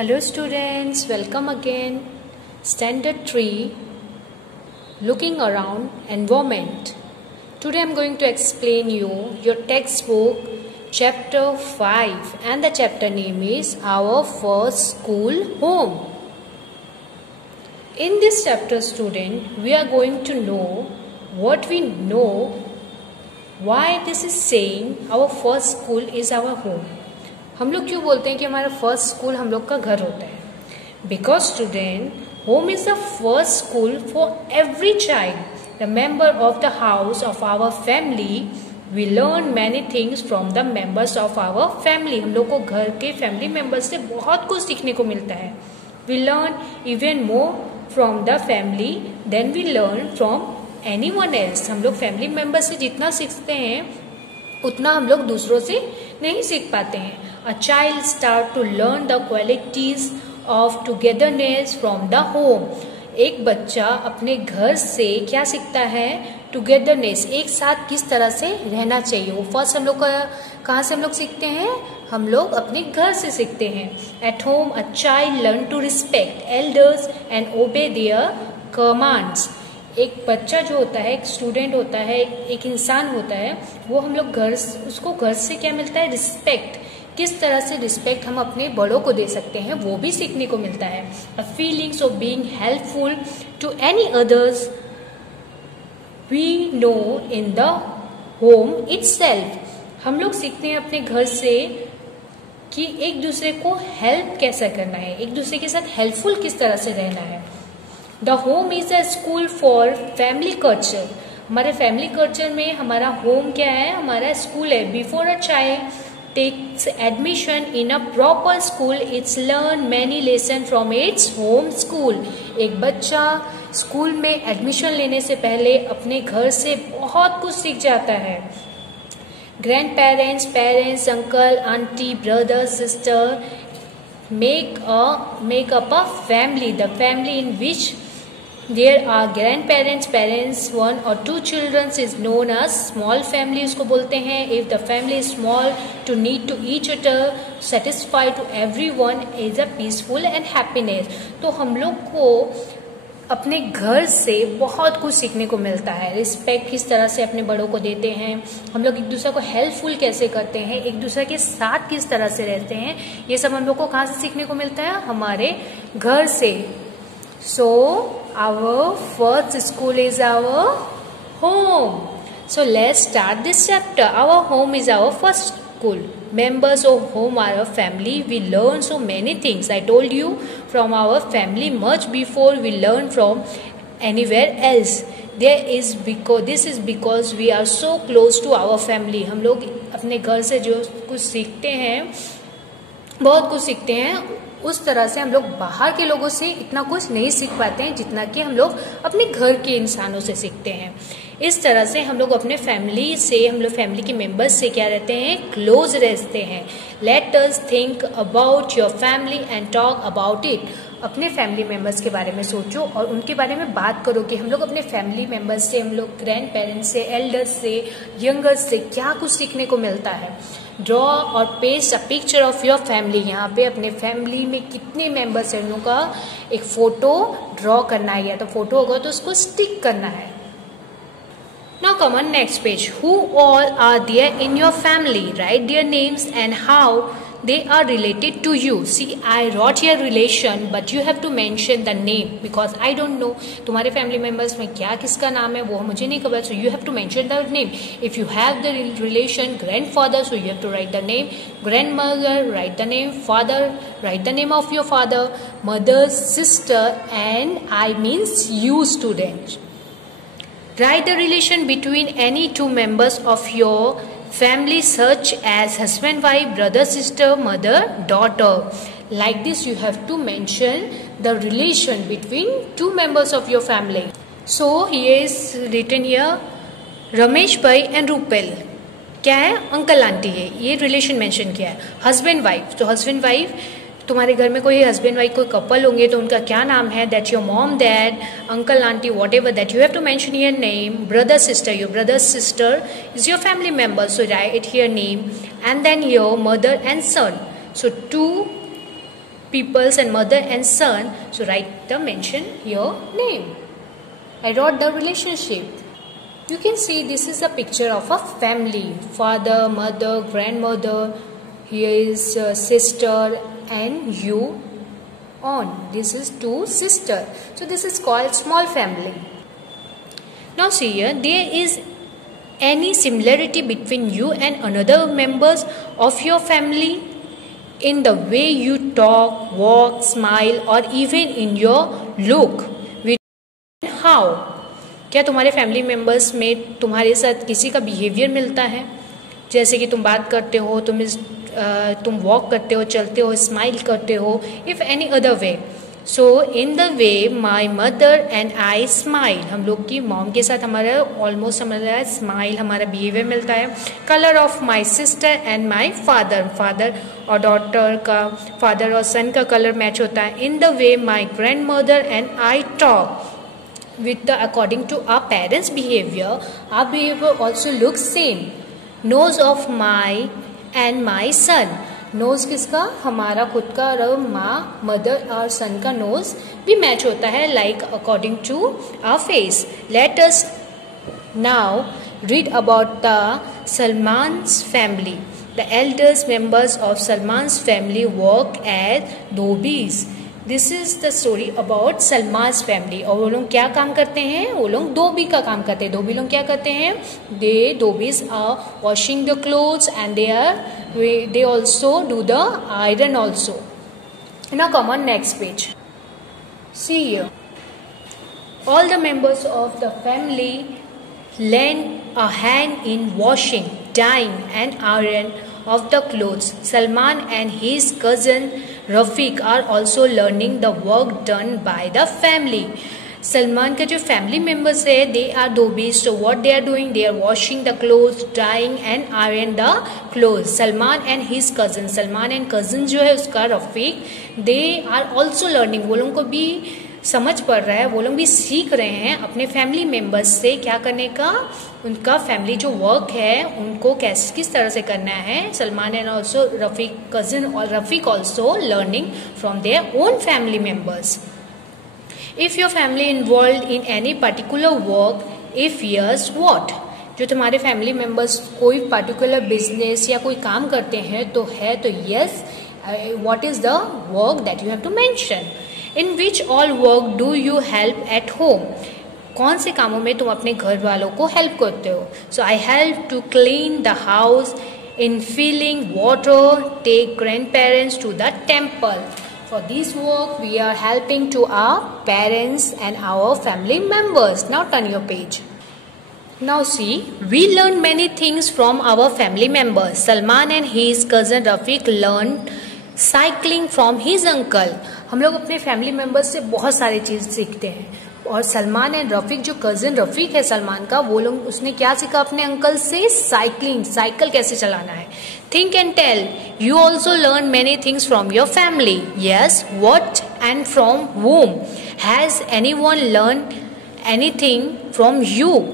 Hello students, welcome again. Standard 3, Looking Around Environment. Today I am going to explain you your textbook chapter 5 and the chapter name is Our First School Home. In this chapter student, we are going to know what we know, why this is saying our first school is our home. हम लोग क्यों बोलते हैं कि हमारा first school हम लोग का घर होता है? Because student, home is the first school for every child, the member of the house of our family. We learn many things from the members of our family. हम लोग को घर के फैमिली मेंबर्स से बहुत कुछ सीखने को मिलता है. We learn even more from the family then we learn from anyone else. हम लोग फैमिली मेंबर से जितना सीखते हैं उतना हम लोग दूसरों से नहीं सीख पाते हैं. A child start to learn the qualities of togetherness from the home. एक बच्चा अपने घर से क्या सीखता है? टुगेदरनेस, एक साथ किस तरह से रहना चाहिए. वो फर्स्ट हम लोग कहाँ से हम लोग सीखते हैं? हम लोग अपने घर से सीखते हैं. At home, a child learn to respect elders and obey their commands. एक बच्चा जो होता है, एक स्टूडेंट होता है, एक इंसान होता है, वो हम लोग उसको घर से क्या मिलता है? रिस्पेक्ट. किस तरह से रिस्पेक्ट हम अपने बड़ों को दे सकते हैं वो भी सीखने को मिलता है. A feelings of being helpful to any others we know in the home itself. हम लोग सीखते हैं अपने घर से कि एक दूसरे को हेल्प कैसा करना है, एक दूसरे के साथ हेल्पफुल किस तरह से रहना है. The home is a school for family culture. हमारे फैमिली कल्चर में हमारा होम क्या है? हमारा स्कूल है. Before a child takes admission in a proper school, it's learn many lesson from its home school. एक बच्चा स्कूल में एडमिशन लेने से पहले अपने घर से बहुत कुछ सीख जाता है. Grand parents, parents, uncle, aunty, brother, sister make up a family. The family in which there are grandparents, parents, one or two children is known as small family. उसको बोलते हैं. If the family is small, to need to each other, satisfy to everyone is a peaceful and happiness. तो हम लोग को अपने घर से बहुत कुछ सीखने को मिलता है. रिस्पेक्ट किस तरह से अपने बड़ों को देते हैं, हम लोग एक दूसरे को हेल्पफुल कैसे करते हैं, एक दूसरे के साथ किस तरह से रहते हैं, ये सब हम लोग को कहाँ से सीखने को मिलता है? हमारे घर से. So our first school is our home. So let's start this chapter. Our home is our first school. Members of home are our family. We learn so many things. I told you from our family much before we learn from anywhere else. This is because we are so close to our family. हम लोग अपने घर से जो कुछ सीखते हैं, बहुत कुछ सीखते हैं, उस तरह से हम लोग बाहर के लोगों से इतना कुछ नहीं सीख पाते हैं जितना कि हम लोग अपने घर के इंसानों से सीखते हैं. इस तरह से हम लोग अपने फैमिली से, हम लोग फैमिली के मेंबर्स से क्या रहते हैं? क्लोज रहते हैं. Let us think about your family and talk about it. अपने फैमिली मेंबर्स के बारे में सोचो और उनके बारे में बात करो कि हम लोग अपने फैमिली मेंबर्स से, हम लोग ग्रैंड पेरेंट्स से, एल्डर्स से, यंगर्स से क्या कुछ सीखने को मिलता है. ड्रॉ और paste a picture of your family. यहाँ पे अपने फैमिली में कितने मेंबर्स हैं उनका एक फोटो ड्रॉ करना है, या तो फोटो होगा तो उसको स्टिक करना है. Now come on next page. Who all are there in your family? Write their names and how they are related to you. See, I wrote here relation, but you have to mention the name because I don't know. तुम्हारे family members में क्या किसका नाम है वो मुझे नहीं खबर. So you have to mention the name. If you have the relation grandfather, so you have to write the name. Grandmother, write the name. Father, write the name of your father. Mother, sister, and I means you student. Write the relation between any two members of your family such as husband, wife, brother, sister, mother, daughter. Like this you have to mention the relation between two members of your family. So here is written here Ramesh bhai and Rupal. क्या है? Uncle aunty है. ये relation mention किया है. Husband wife, तो husband wife, तुम्हारे घर में कोई हस्बैंड वाइफ कोई कपल होंगे तो उनका क्या नाम है? That your mom, dad, uncle, aunty, whatever that you have to mention your name. Brother, sister, your brother, sister is your family member, so right here name and then your mother and son. So two peoples and mother and son. So write the mention your name. I wrote the relationship. You can see this is a picture of a family. Father, mother, grandmother, here is sister and you on. This is two sister. So this is called small family. Now see here, there is any similarity between you and another members of your family in the way you talk, walk, smile or even in your look. How? क्या तुम्हारे family members में तुम्हारे साथ किसी का behaviour मिलता है? जैसे कि तुम बात करते हो, तुम वॉक करते हो, चलते हो, स्माइल करते हो, if any other way. So in the way my mother and I smile, हम लोग की मॉम के साथ हमारा ऑलमोस्ट हमारा स्माइल, हमारा बिहेवियर मिलता है. Colour of my sister and my father, father और डॉटर का, फादर और सन का कलर मैच होता है. In the way my grand mother and I talk with the according to our parents behavior, our behavior also looks same. Nose of my and my son, nose किसका? हमारा खुद का. और माँ, मदर और सन का नोज भी मैच होता है like according to our face. Let us now read about the Salman's family. The eldest members of Salman's family work as dhobis. This is the story about Salman's family. और वो लोग क्या काम करते हैं? वो लोग धोबी का काम करते हैं. धोबी लोग क्या करते हैं? They dhobis are washing the clothes and they also do the iron also. Now come on next page. See here, all the members of the family lend a hand in washing, dyeing and iron of the clothes. Salman and his cousin Rafiq are also learning the work done by the family. Salman के जो family members है, they are dhobis. So what they are doing? They are washing the clothes, drying and iron the clothes. Salman and his cousin, Salman and cousin जो है उसका Rafiq, they are also learning. वो लोगों को भी समझ पड़ रहा है, वो लोग भी सीख रहे हैं अपने फैमिली मेम्बर्स से क्या करने का, उनका फैमिली जो वर्क है उनको कैसे किस तरह से करना है. Salman and also Rafiq cousin और Rafiq also learning from their own family members. If your family involve in any particular work, if yes what? जो तुम्हारे फैमिली मेम्बर्स कोई पर्टिकुलर बिजनेस या कोई काम करते हैं तो है, तो yes, what is the work that you have to mention. In which all work do you help at home? कौन से कामों में तुम अपने घर वालों को हेल्प करते हो? So I help to clean the house, in filling water, take grand parents to the temple. For this work we are helping to our parents and our family members. Now turn your page. Now see, we learned many things from our family members. Salman and his cousin Rafiq learned cycling from his uncle. हम लोग अपने family members से बहुत सारी चीज सीखते हैं. और सलमान एंड रफीक, जो कजिन रफीक है सलमान का, वो लोग उसने क्या सीखा अपने अंकल से? साइकिलिंग, साइकिल कैसे चलाना है. Think and tell, you also learn many things from your family. Yes, what and from whom? Has anyone learn anything from you?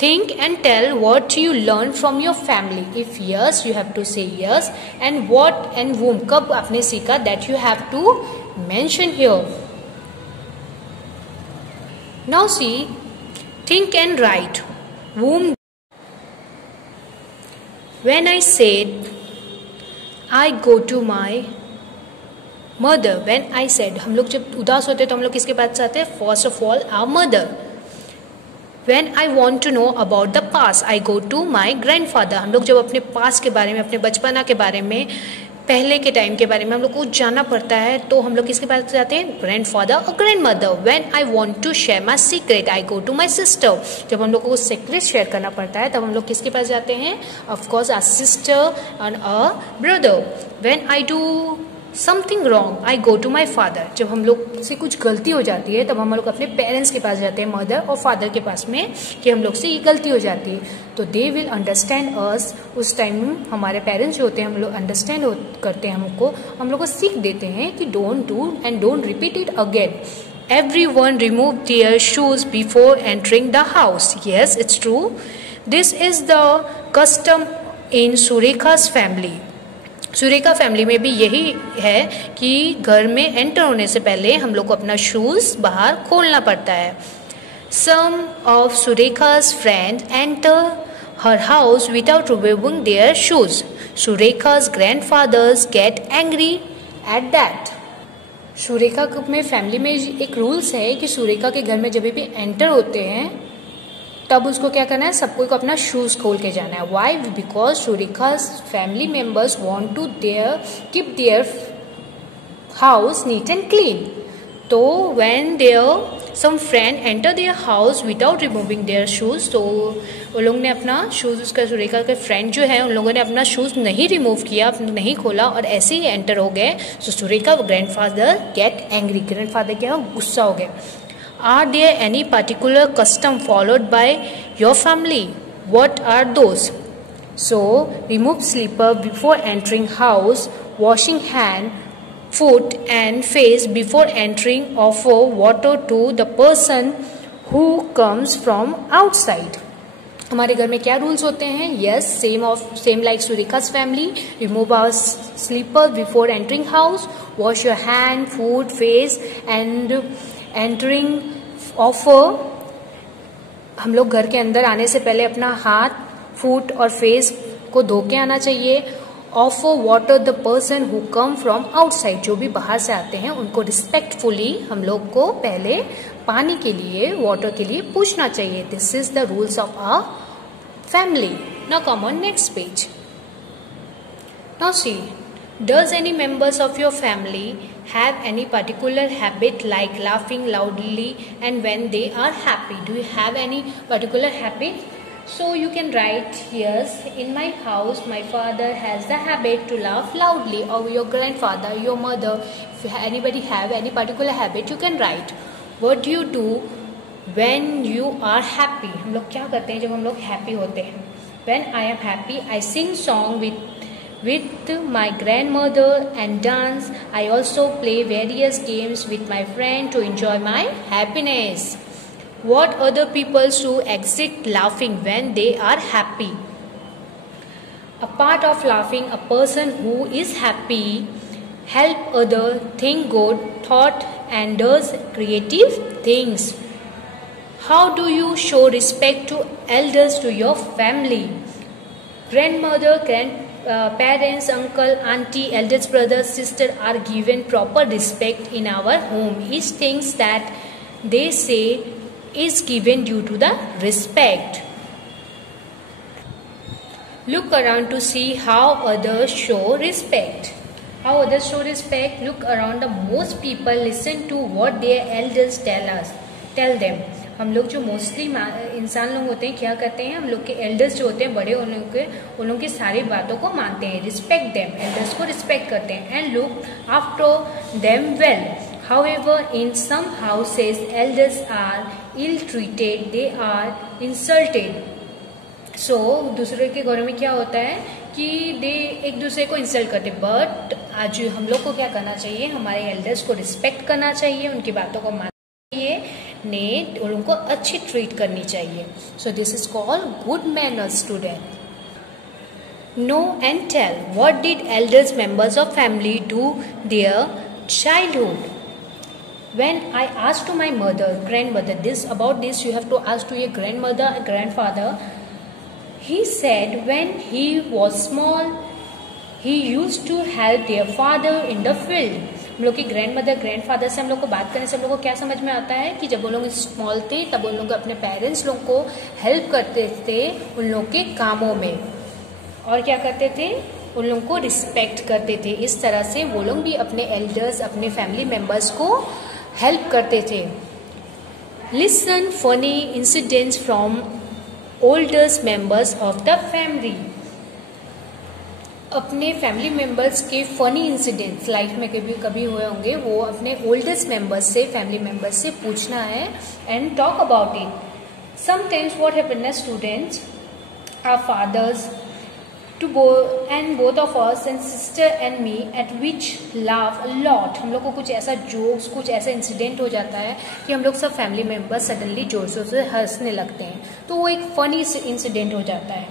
Think and tell what you learned from your family. If yes, you have to say yes. And what and whom? कब आपने सीखा? That you have to mention here. Now see, think and write. Whom? When I said, I go to my mother. When I said, हम लोग जब उदास होते हैं तो हम लोग किसके पास जाते हैं? First of all, our mother. When I want to know about the past, I go to my grandfather. हम लोग जब अपने पास्ट के बारे में, अपने बचपना के बारे में, पहले के टाइम के बारे में हम लोग को जानना पड़ता है, तो हम लोग किसके पास जाते हैं? ग्रैंडफादर और grandmother. When I want to share my secret, I go to my sister. जब हम लोग को सीक्रेट शेयर करना पड़ता है तब हम लोग किसके पास जाते हैं? Of course, our sister and our brother. When I do something wrong, I go to my father. जब हम लोग से कुछ गलती हो जाती है तब हम लोग अपने पेरेंट्स के पास जाते हैं, मदर और फादर के पास में, कि हम लोग से ये गलती हो जाती है. तो दे विल अंडरस्टैंड अस. उस टाइम हमारे पेरेंट्स जो होते हैं, हम लोग अंडरस्टैंड करते हैं, हमको हम लोग को सीख देते हैं कि don't do and don't repeat it again. Everyone remove their shoes before entering the house. Yes, it's true. This is the custom in Surekha's family. Surekha family में भी यही है कि घर में एंटर होने से पहले हम लोग को अपना शूज बाहर खोलना पड़ता है. Some of Surekha's friends enter her house without removing their shoes. Surekha's grandfathers get angry at that. Surekha में फैमिली में एक रूल्स है कि सुरेखा के घर में जब भी एंटर होते हैं तब उसको क्या करना है, सबको को अपना शूज खोल के जाना है. Why? Because Surekha's family members want to keep their house neat and clean. तो when their some friend enter their house without removing their shoes, तो उन लोगों ने अपना शूज, उसका सुरेखा के फ्रेंड जो है उन लोगों ने अपना शूज नहीं रिमूव किया, नहीं खोला और ऐसे ही एंटर हो गए. So Surekha grandfather get angry. Grandfather क्या, गुस्सा हो गए. Are there any particular custom followed by your family? What are those? So, remove slipper before entering house, washing hand, foot and face before entering, offer water to the person who comes from outside. हमारे घर में क्या rules होते हैं? Yes, same like Surekha's family. Remove our slipper before entering house, wash your hand, foot, face and entering offer. हम लोग घर के अंदर आने से पहले अपना हाथ, फुट और फेस को धो के आना चाहिए. Offer water the person who come from outside. जो भी बाहर से आते हैं उनको रिस्पेक्टफुली हम लोग को पहले पानी के लिए, वाटर के लिए पूछना चाहिए. This is the rules of our family. Now come on next page. Now see, does any members of your family have any particular habit like laughing loudly and when they are happy? Do you have any particular habit? So you can write, yes, in my house my father has the habit to laugh loudly. Or your grandfather, your mother, if anybody have any particular habit, you can write. What do you do when you are happy? हम लोग क्या करते हैं जब हम लोग happy होते हैं? When I am happy, I sing song with my grandmother and dance. I also play various games with my friend to enjoy my happiness. What other people do exit laughing when they are happy? A part of laughing, a person who is happy help other, think good thought and does creative things. How do you show respect to elders to your family? Grandmother, parents, uncle, auntie, eldest brother, sister are given proper respect in our home. Each thing that they say is given due to the respect. Look around to see how others show respect. How others show respect? Look around. The most people listen to what their elders tell them. हम लोग जो mostly इंसान लोग होते हैं क्या करते हैं, हम लोग के एल्डर्स जो होते हैं बड़े, उन लोगों की सारी बातों को मानते हैं. रिस्पेक्ट देम, एल्डर्स को रिस्पेक्ट करते हैं. And look after them well. However in some houses elders are ill treated, they are insulted. सो दूसरे के घरों में क्या होता है कि दे एक दूसरे को इंसल्ट करते. बट आज हम लोग को क्या करना चाहिए, हमारे एल्डर्स को रिस्पेक्ट करना चाहिए, उनकी बातों को मानना चाहिए, ने उनको अच्छी ट्रीट करनी चाहिए. So this is called good manners. Student, know and tell, what did elders members of family do their childhood? When I asked to my mother, grandmother, this about this, you have to ask to your grandmother, grandfather. He said when he was small, he used to help their father in the field. हम लोग की grandmother, grandfather से हम लोग को बात करने से हम लोग को क्या समझ में आता है कि जब वो लोग स्मॉल थे तब उन लोग अपने पेरेंट्स लोग को हेल्प करते थे उन लोग के कामों में, और क्या करते थे, उन लोग को रिस्पेक्ट करते थे. इस तरह से वो लोग भी अपने एल्डर्स, अपने फैमिली मेंबर्स को हेल्प करते थे. Listen funny incidents from oldest members of the family. अपने फैमिली मेंबर्स के फनी इंसिडेंट्स लाइफ में कभी हुए होंगे, वो अपने ओल्डेस्ट मेंबर्स से, फैमिली मेंबर्स से पूछना है and talk about it. Sometimes what happened ना students, our fathers to both of us and sister and me at which laugh a lot. हम लोग को कुछ ऐसा जोक्स, कुछ ऐसा इंसिडेंट हो जाता है कि हम लोग सब फैमिली मेंबर्स सडनली जोर जोर से हंसने लगते हैं, तो वो एक फनी इंसिडेंट हो जाता है.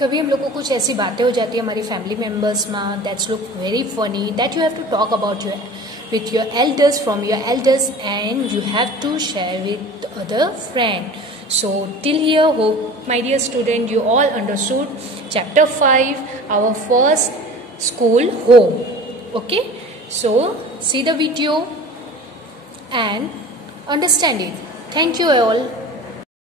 कभी हम लोग को कुछ ऐसी बातें हो जाती है हमारी फैमिली मेम्बर्स में that's look very funny that you have to talk about your with your elders from your elders and you have to share with other friend. So till here, hope my dear student you all understood chapter 5, our first school home. Okay, so see the video and understand it. Thank you all.